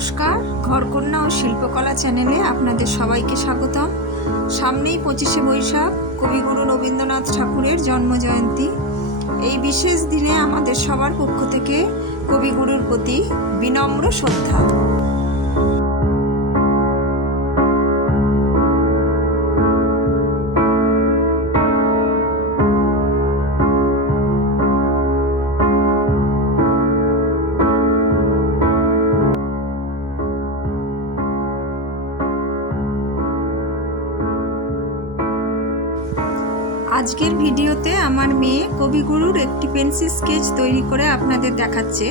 নমস্কার, ঘরকন্যা ও শিল্পকলা চ্যানেলে আপনাদের সবাইকে স্বাগতম। সামনেই 25শে বৈশাখ কবিগুরু রবীন্দ্রনাথ ঠাকুরের জন্মজয়ন্তী। এই বিশেষ দিনে আমাদের সবার পক্ষ থেকে কবিগুরুর প্রতি বিনম্র শ্রদ্ধা। আজকের ভিডিওতে আমার মেয়ে কবিগুরুর একটি পেন্সিল স্কেচ তৈরি করে আপনাদের দেখাচ্ছে।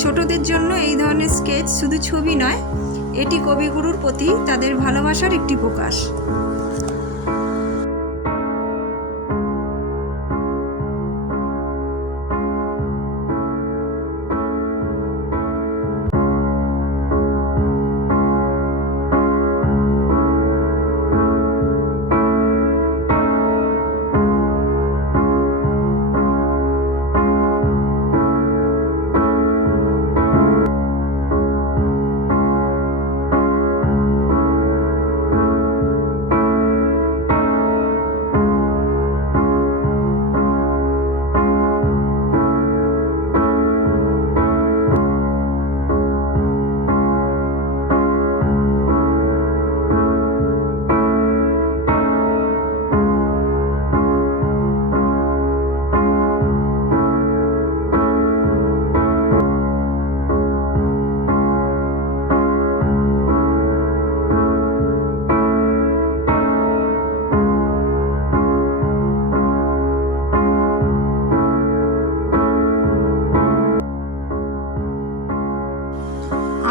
ছোটদের জন্য এই ধরনের স্কেচ শুধু ছবি নয়, এটি কবিগুরুর প্রতি তাদের ভালোবাসার একটি প্রকাশ।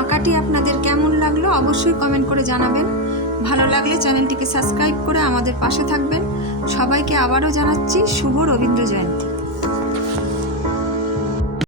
আঁকাটি আপনাদের কেমন লাগলো অবশ্যই কমেন্ট করে জানাবেন। ভালো লাগলে চ্যানেলটিকে সাবস্ক্রাইব করে আমাদের পাশে থাকবেন। সবাইকে আবারও জানাচ্ছি শুভ রবীন্দ্র জয়ন্তী।